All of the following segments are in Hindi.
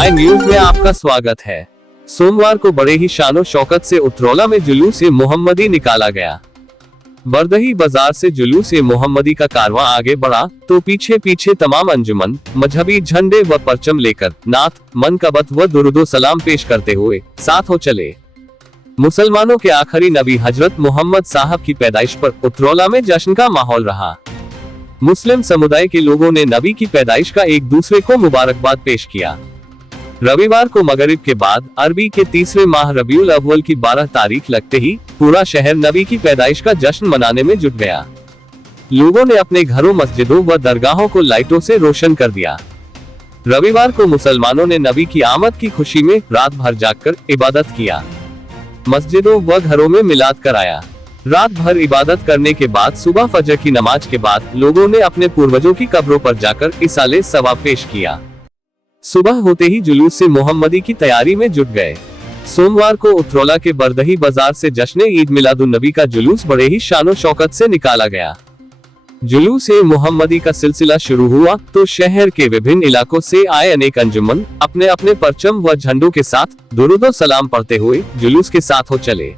आई न्यूज में आपका स्वागत है। सोमवार को बड़े ही शानो शौकत से उतरौला में जुलूस ए मोहम्मदी निकाला गया। बरदही बाजार से जुलूस ए मोहम्मदी का कारवां आगे बढ़ा तो पीछे पीछे तमाम अंजुमन मजहबी झंडे व परचम लेकर नात मनकबत व दुरूदो सलाम पेश करते हुए साथ हो चले। मुसलमानों के आखिरी नबी हजरत मोहम्मद साहब की पैदाइश पर उतरौला में जश्न का माहौल रहा। मुस्लिम समुदाय के लोगों ने नबी की पैदाइश का एक दूसरे को मुबारकबाद पेश किया। रविवार को मगरिब के बाद अरबी के तीसरे माह रबीउल अव्वल की 12 तारीख लगते ही पूरा शहर नबी की पैदाइश का जश्न मनाने में जुट गया। लोगों ने अपने घरों, मस्जिदों व दरगाहों को लाइटों से रोशन कर दिया। रविवार को मुसलमानों ने नबी की आमद की खुशी में रात भर जागकर इबादत किया। मस्जिदों व घरों में मिलाद कराया। रात भर इबादत करने के बाद सुबह फजर की नमाज के बाद लोगों ने अपने पूर्वजों की कब्रों पर जाकर इसाले सवाब पेश किया। सुबह होते ही जुलूस से मोहम्मदी की तैयारी में जुट गए। सोमवार को उतरौला के बरदही बाजार से जश्न ईद मिलादुन नबी का जुलूस बड़े ही शानो शौकत से निकाला गया। जुलूस ए मोहम्मदी का सिलसिला शुरू हुआ तो शहर के विभिन्न इलाकों से आए अनेक अंजुमन अपने अपने परचम व झंडों के साथ दुरूदो सलाम पढ़ते हुए जुलूस के साथ हो चले।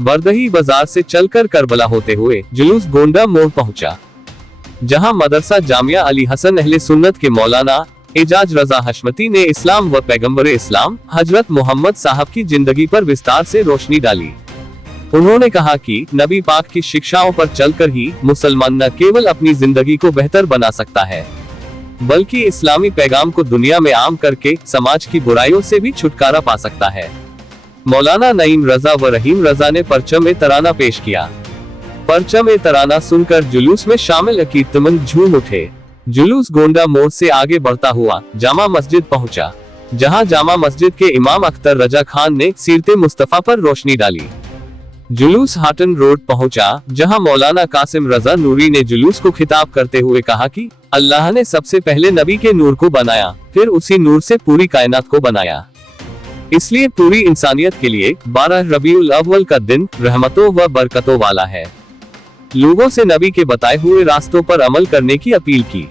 बरदही बाजार से चलकर करबला होते हुए जुलूस गोंडा मोड़ पहुंचा, जहां मदरसा जामिया अली हसन अहले सुन्नत के मौलाना एजाज रजा हशमती ने इस्लाम व पैगंबर इस्लाम हजरत मोहम्मद साहब की जिंदगी पर विस्तार से रोशनी डाली। उन्होंने कहा कि नबी पाक की शिक्षाओं पर चलकर ही मुसलमान न केवल अपनी जिंदगी को बेहतर बना सकता है, बल्कि इस्लामी पैगाम को दुनिया में आम करके समाज की बुराइयों से भी छुटकारा पा सकता है। मौलाना नईम रजा व रहीम रजा ने परचम ए तराना पेश किया। परचम ए तराना सुनकर जुलूस में शामिल अकीदतमंद झूम उठे। जुलूस गोंडा मोड़ से आगे बढ़ता हुआ जामा मस्जिद पहुंचा, जहां जामा मस्जिद के इमाम अख्तर रजा खान ने सीरते मुस्तफा पर रोशनी डाली। जुलूस हाटन रोड पहुंचा, जहां मौलाना कासिम रजा नूरी ने जुलूस को खिताब करते हुए कहा कि अल्लाह ने सबसे पहले नबी के नूर को बनाया, फिर उसी नूर से पूरी कायनात को बनाया। इसलिए पूरी इंसानियत के लिए 12 रबीउल अव्वल का दिन रहमतों व बरकतों वाला है। लोगों से नबी के बताए हुए रास्तों पर अमल करने की अपील की।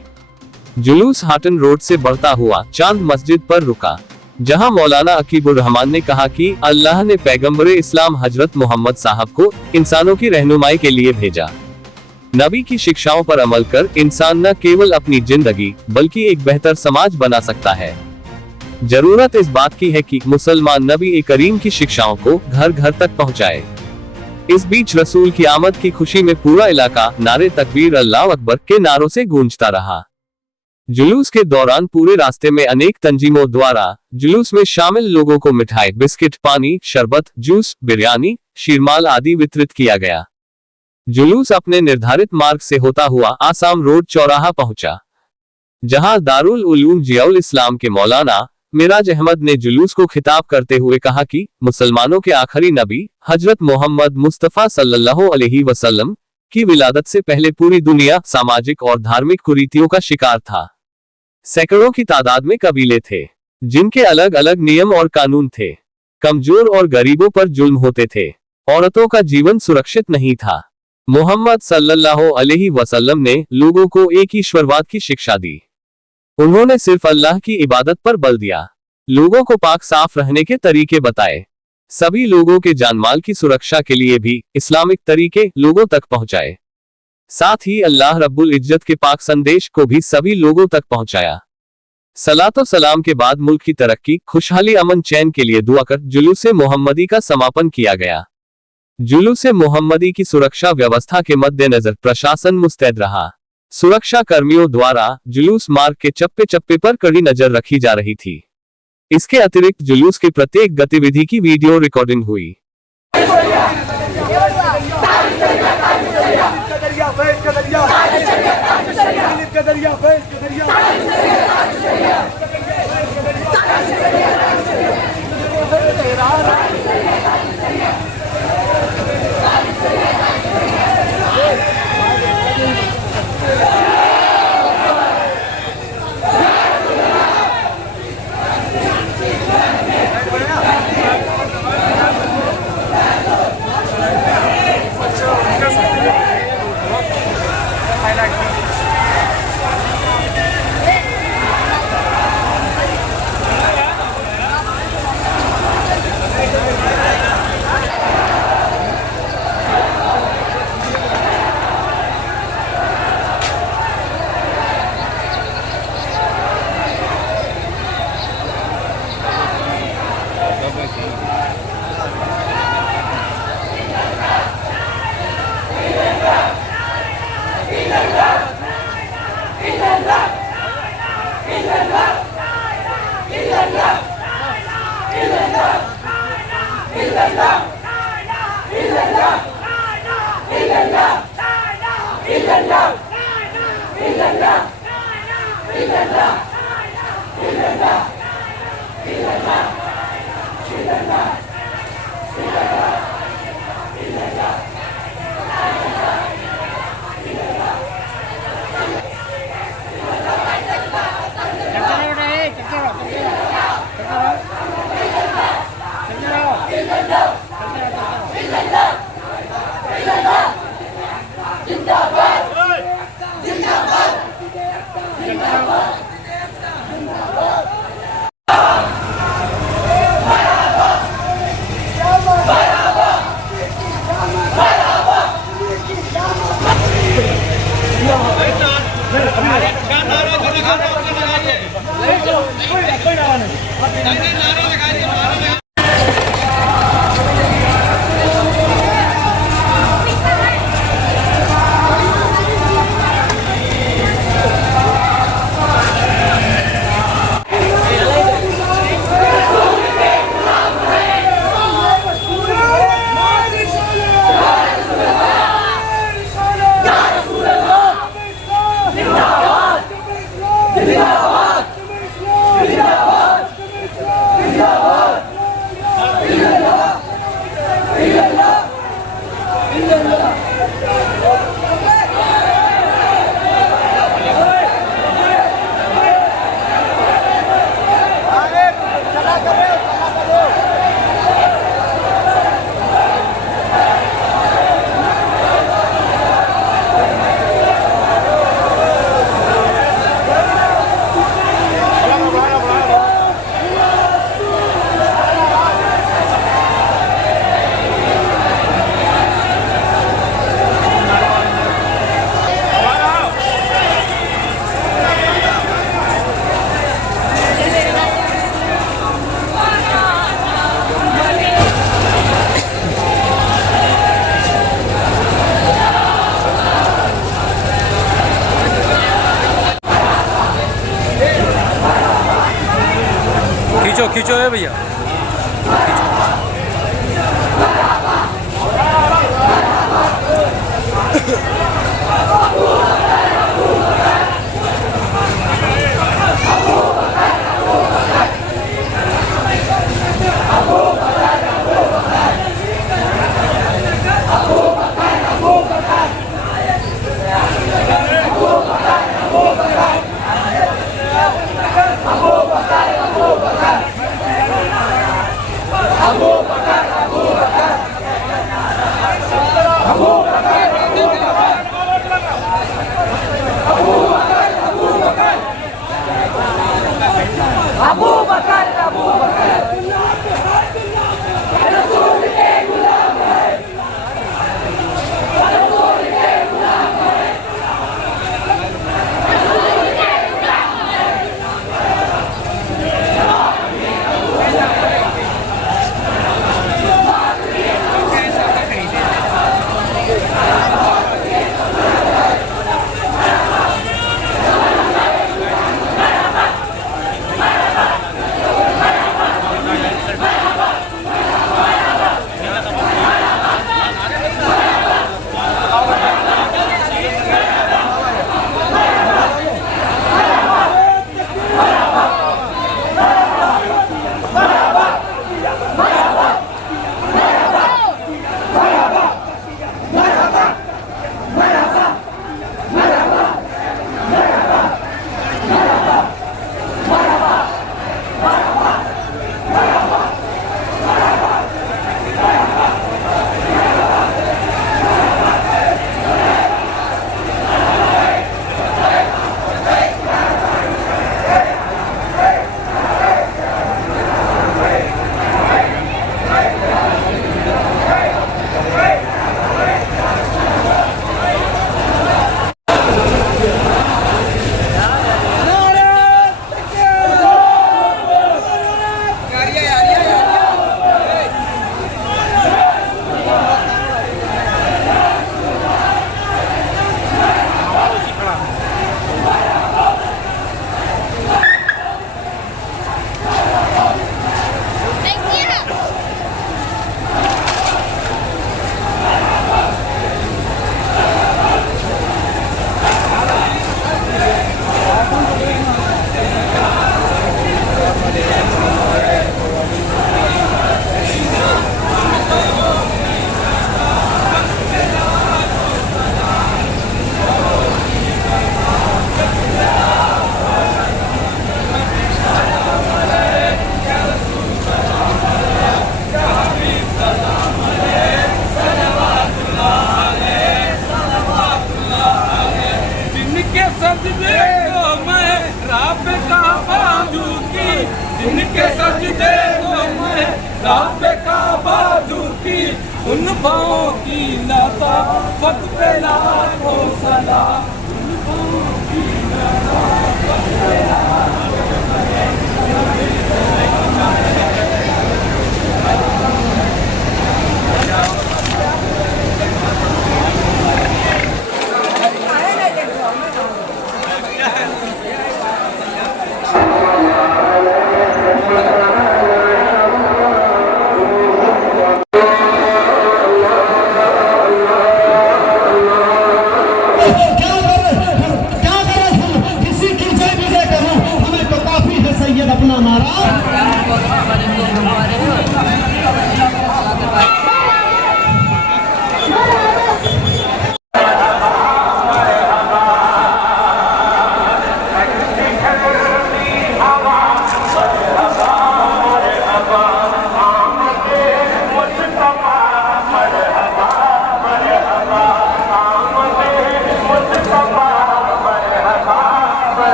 जुलूस हाटन रोड से बढ़ता हुआ चांद मस्जिद पर रुका, जहां मौलाना अकीबुर रहमान ने कहा कि अल्लाह ने पैगंबर इस्लाम हजरत मोहम्मद साहब को इंसानों की रहनुमाई के लिए भेजा। नबी की शिक्षाओं पर अमल कर इंसान न केवल अपनी जिंदगी बल्कि एक बेहतर समाज बना सकता है। जरूरत इस बात की है कि मुसलमान नबी करीम की शिक्षाओं को घर घर तक पहुंचाए। इस बीच रसूल की आमद की खुशी में पूरा इलाका नारे तकबीर अल्लाह अकबर के नारों से गूंजता रहा। जुलूस के दौरान पूरे रास्ते में अनेक तंजीमों द्वारा जुलूस में शामिल लोगों को मिठाई, बिस्किट, पानी, शरबत, जूस, बिरयानी, शीरमाल आदि वितरित किया गया। जुलूस अपने निर्धारित मार्ग से होता हुआ आसाम रोड चौराहा पहुंचा, जहां दारुल उलूम जियाउल इस्लाम के मौलाना मिराज अहमद ने जुलूस को खिताब करते हुए कहा कि मुसलमानों के आखिरी नबी हजरत मोहम्मद मुस्तफा सल्लल्लाहु अलैहि वसल्लम की विलादत से पहले पूरी दुनिया सामाजिक और धार्मिक कुरीतियों का शिकार था। सैकड़ों की तादाद में कबीले थे, जिनके अलग अलग नियम और कानून थे। कमजोर और गरीबों पर जुल्म होते थे। औरतों का जीवन सुरक्षित नहीं था। मोहम्मद सल्लल्लाहु अलैहि वसल्लम ने लोगों को एक ईश्वरवाद की शिक्षा दी। उन्होंने सिर्फ अल्लाह की इबादत पर बल दिया। लोगों को पाक साफ रहने के तरीके बताए। सभी लोगों के जानमाल की सुरक्षा के लिए भी इस्लामिक तरीके लोगों तक पहुंचाए। साथ ही अल्लाह रब्बुल इज्जत के पाक संदेश को भी सभी लोगों तक पहुंचाया। सलातो सलाम के बाद मुल्क की तरक्की, खुशहाली, अमन चैन के लिए दुआ कर जुलूसे मोहम्मदी का समापन किया गया। जुलूसे मोहम्मदी की सुरक्षा व्यवस्था के मद्देनजर प्रशासन मुस्तैद रहा। सुरक्षा कर्मियों द्वारा जुलूस मार्ग के चप्पे चप्पे पर कड़ी नजर रखी जा रही थी। इसके अतिरिक्त जुलूस की प्रत्येक गतिविधि की वीडियो रिकॉर्डिंग हुई। खींचो खींचो है भैया। सजदे को मैं रब का बाजूकी जिनके सजदे को मैं रब का बाजूकी उन पाँव की लता फत पे लाखों सदा उन पाँव की लता फत पे अपना नारा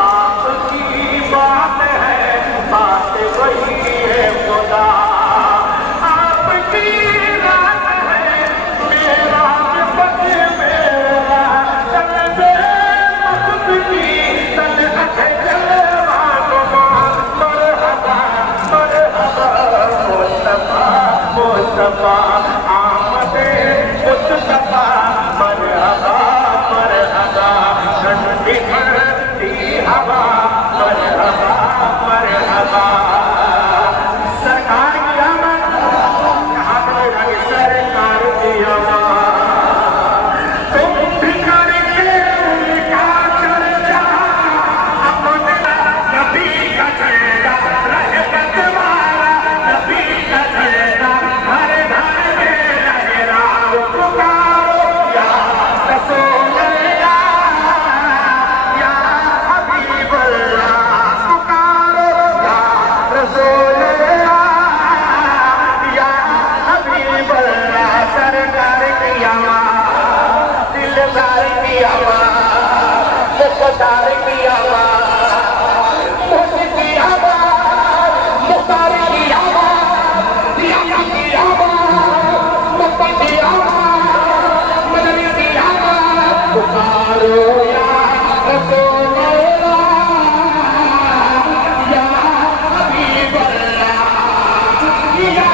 आपकी बात है बात वही है खुदा आपकी रात है मेरा विपत मेरा तन दे मस्त की तन अखे जलवा मरहबा मुस्तफा मुस्तफा आमदे मुस्तफा मरहबा मरहबा ठंडी ठंडी हवा मरहबा मरहबा सरकार की आमद हाथ में रंग सरकार की आमद तुम भी करके उनका चर्चा अपने नबी का चेहरा रहमत वाला नबी का चेहरा हर घर में लहरा पुकारो या रसूल सरकार की आवाज़ दिलदार की आवाज़ मुख्तार की आवाज़ मुझकी आवाज़ मुख्तार की आवाज़ दिया की आवाज़ मुक्ति की आवाज़ मदनी की आवाज़ पुकारो या रसूल अल्लाह या हबीब अल्लाह या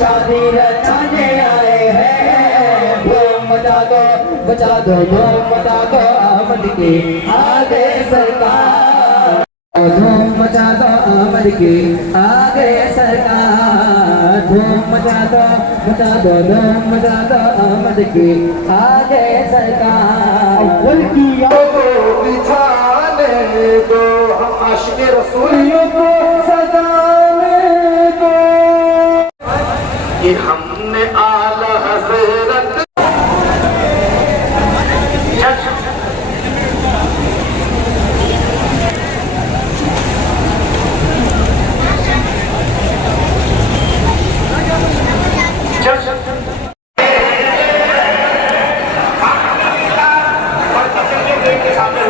शादी रचाने आए हैं बचा दो बता दो आमद की आगे सरकार मचा दो अमर के आगे सरकार, धूम मचा दो धूम मचा दो अमर के आगे सरकार। अव्वल किया बिछाने दो हम आशिक़ रसूलियों को सजाने दो कि हमने आला हज़रत के सामने